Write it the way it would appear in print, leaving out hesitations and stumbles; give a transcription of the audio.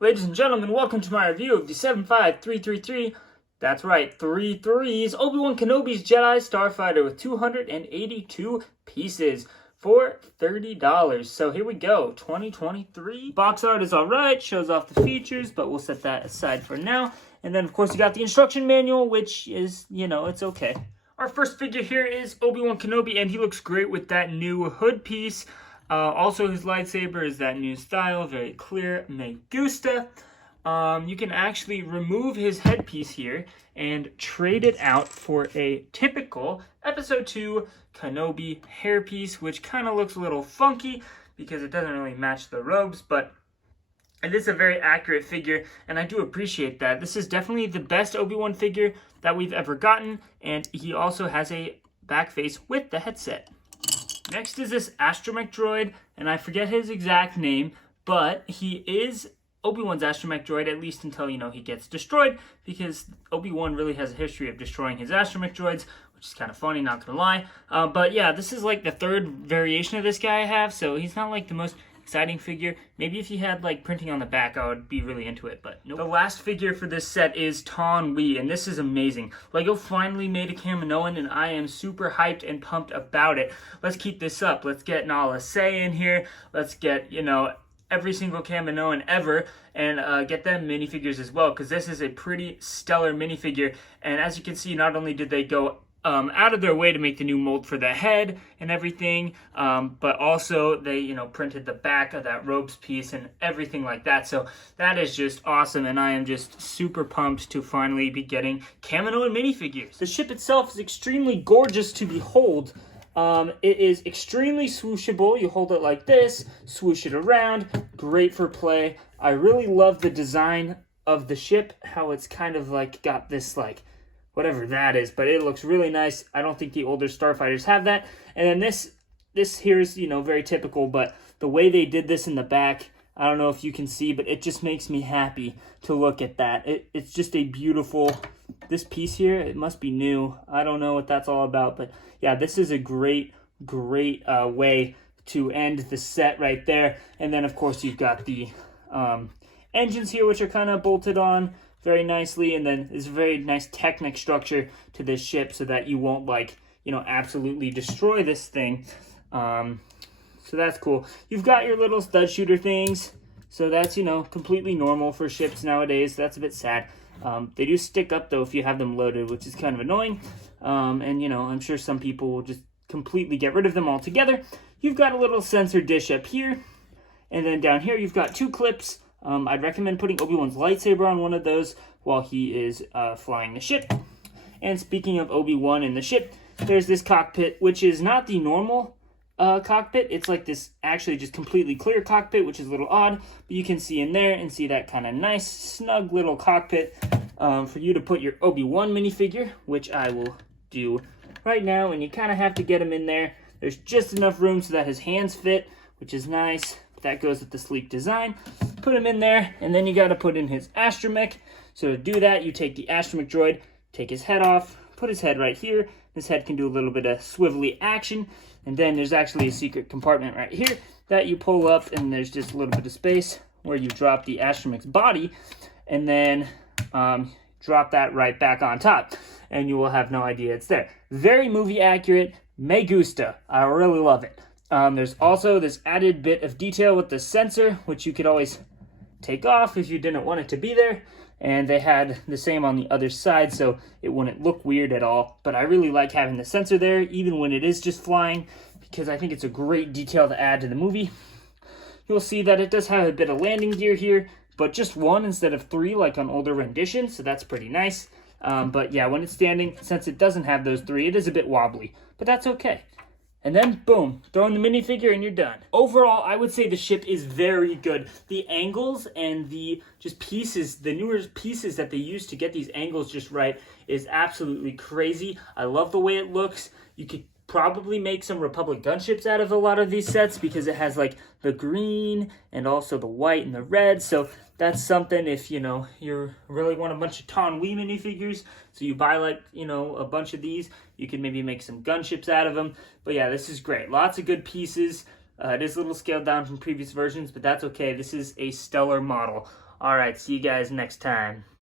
Ladies and gentlemen, welcome to my review of the 75333. That's right, 3 threes. Obi-Wan Kenobi's Jedi Starfighter with 282 pieces for $30. So here we go, 2023. Box art is alright, shows off the features, but we'll set that aside for now. And then, of course, you got the instruction manual, which is, it's okay. Our first figure here is Obi-Wan Kenobi, and he looks great with that new hood piece. Also, his lightsaber is that new style, very clear, me gusta. You can actually remove his headpiece here and trade it out for a typical Episode 2 Kenobi hairpiece, which kind of looks a little funky because it doesn't really match the robes, but it is a very accurate figure, and I do appreciate that. This is definitely the best Obi-Wan figure that we've ever gotten, and he also has a back face with the headset. Next is this astromech droid, and I forget his exact name, but he is Obi-Wan's astromech droid, at least until, he gets destroyed, because Obi-Wan really has a history of destroying his astromech droids, which is kind of funny, not gonna lie. But yeah, this is like the third variation of this guy I have, so he's not like the most exciting figure. Maybe if he had like printing on the back, I would be really into it, but nope. The last figure for this set is Taun We, and this is amazing. LEGO finally made a Kaminoan, and I am super hyped and pumped about it. Let's keep this up. Let's get Nala Se in here. Let's get, every single Kaminoan ever, and get them minifigures as well, because this is a pretty stellar minifigure. And as you can see, not only did they go out of their way to make the new mold for the head and everything, but also they, printed the back of that robes piece and everything like that. So that is just awesome, and I am just super pumped to finally be getting Kaminoan minifigures. The ship itself is extremely gorgeous to behold. It is extremely swooshable. You hold it like this, swoosh it around, great for play. I really love the design of the ship, how it's kind of like got this like whatever that is, but it looks really nice. I don't think the older Starfighters have that. And then this here is, very typical, but the way they did this in the back, I don't know if you can see, but it just makes me happy to look at that. It's just a beautiful, this piece here, it must be new. I don't know what that's all about, but yeah, this is a great way to end the set right there. And then, of course, you've got the engines here, which are kind of bolted on very nicely, and then there's a very nice Technic structure to this ship so that you won't absolutely destroy this thing. So that's cool. You've got your little stud shooter things, so that's completely normal for ships nowadays. That's a bit sad. They do stick up though if you have them loaded, which is kind of annoying. And I'm sure some people will just completely get rid of them altogether. You've got a little sensor dish up here, and then down here you've got two clips. I'd recommend putting Obi-Wan's lightsaber on one of those while he is flying the ship. And speaking of Obi-Wan and the ship, there's this cockpit, which is not the normal cockpit. It's like this actually just completely clear cockpit, which is a little odd. But you can see in there and see that kind of nice, snug little cockpit for you to put your Obi-Wan minifigure, which I will do right now. And you kind of have to get him in there. There's just enough room so that his hands fit, which is nice. That goes with the sleek design. Put him in there, and then you got to put in his astromech. So to do that, you take the astromech droid, take his head off, put his head right here. His head can do a little bit of swivelly action, and then there's actually a secret compartment right here that you pull up, and there's just a little bit of space where you drop the astromech's body, and then drop that right back on top, and you will have no idea it's there. Very movie accurate, me gusta. I really love it. There's also this added bit of detail with the sensor, which you could always take off if you didn't want it to be there. And they had the same on the other side, so it wouldn't look weird at all. But I really like having the sensor there, even when it is just flying, because I think it's a great detail to add to the movie. You'll see that it does have a bit of landing gear here, but just one instead of three like on older renditions, so that's pretty nice. But yeah, when it's standing, since it doesn't have those three, it is a bit wobbly, but that's okay. And then, boom, throw in the minifigure and you're done. Overall, I would say the ship is very good. The angles and the just pieces, the newer pieces that they use to get these angles just right is absolutely crazy. I love the way it looks. You could probably make some Republic gunships out of a lot of these sets because it has like the green and also the white and the red. So that's something if, you really want a bunch of Taun We minifigures. So you buy like, a bunch of these, you can maybe make some gunships out of them. But yeah, this is great. Lots of good pieces. It is a little scaled down from previous versions, but that's okay. This is a stellar model. All right, see you guys next time.